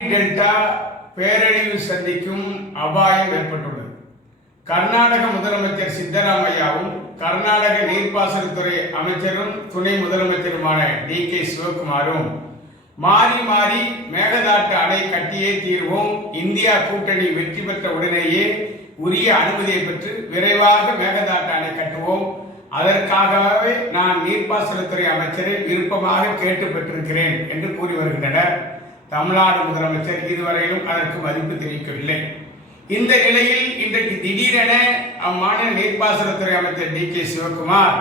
Delta பேரழிவு சந்திக்கும் அபாயம் ஏற்பட்டுள்ளது. கர்நாடக முதலமைச்சர் சித்தராமையாவும் கர்நாடக நீர்ப்பாசனத்துறை அமைச்சரும் துணை முதலமைச்சருமான டி.கே. சிவகுமாரும் மாறி மாறி மேகதாட்டு அணை கட்டியே தீர்வோம், இந்தியா கூட்டணி வெற்றி பெற்ற உடனேயே உரிய அனுமதியை பெற்று விரைவாக மேகதாட்டு அணை கட்டுவோம், அதற்காகவே நான் நீர்ப்பாசனத்துறை அமைச்சரை விருப்பமாக கேட்டு பெற்றிருக்கிறேன் என்று கூறி வருகின்றனர். தமிழ்நாடு முதலமைச்சர் இதுவரையிலும் அதற்கு மதிப்பு தெரிவிக்கவில்லை. இந்த நிலையில் இன்றைக்கு திடீரென அம்மாநில நீர்ப்பாசனத்துறை அமைச்சர் டி.கே. சிவகுமார்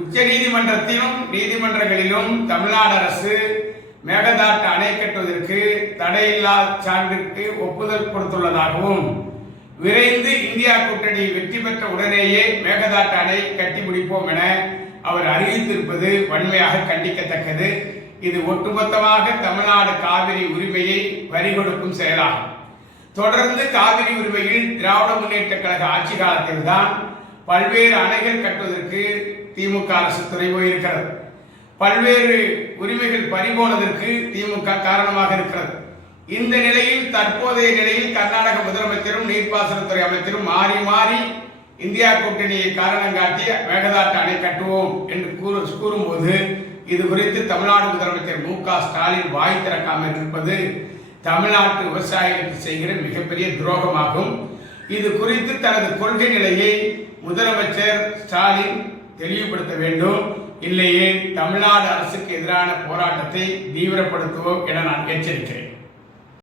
உச்ச நீதிமன்றத்திலும் நீதிமன்றங்களிலும் தமிழ்நாடு அரசு மேகதாட்டு அணை கட்டுவதற்கு தடையில்லா சான்றிற்கு ஒப்புதல் கொடுத்துள்ளதாகவும் விரைந்து இந்தியா கூட்டணி வெற்றி பெற்ற உடனேயே மேகதாட்டு அணை கட்டி முடிப்போம் என அவர் அறிவித்திருப்பது வன்மையாக கண்டிக்கத்தக்கது. இது ஒட்டுமொத்தமாக தமிழ்நாடு காவிரி உரிமையை பறிகொடுக்கும் செயலாகும். தொடர்ந்து காவிரி உரிமையில் திராவிட முன்னேற்ற கழக ஆட்சி காலத்தில் தான் பல்வேறு அணைகள் கட்டுவதற்கு திமுக அரசு துணை போயிருக்கிறது. பல்வேறு உரிமைகள் பறிபோனதற்கு திமுக காரணமாக இருக்கிறது. இந்த நிலையில் தற்போதைய நிலையில் கர்நாடக முதலமைச்சரும் நீர்ப்பாசனத்துறை அமைச்சரும் மாறி மாறி இந்தியா கூட்டணியை காரணம் காட்டி மேகதாட்டு அணை கட்டுவோம் என்று கூறும்போது இது குறித்து தமிழ்நாடு முதலமைச்சர் மு.க. ஸ்டாலின் வாய் திறக்காமல் இருப்பது தமிழ்நாட்டு விவசாயிகளுக்கு செய்கிற மிகப்பெரிய துரோகமாகும். இது குறித்து தனது கொள்கை நிலையை முதலமைச்சர் ஸ்டாலின் தெளிவுபடுத்த வேண்டும். இல்லையே தமிழ்நாடு அரசுக்கு எதிரான போராட்டத்தை தீவிரப்படுத்துவோம் என நான் எச்சரிக்கிறேன்.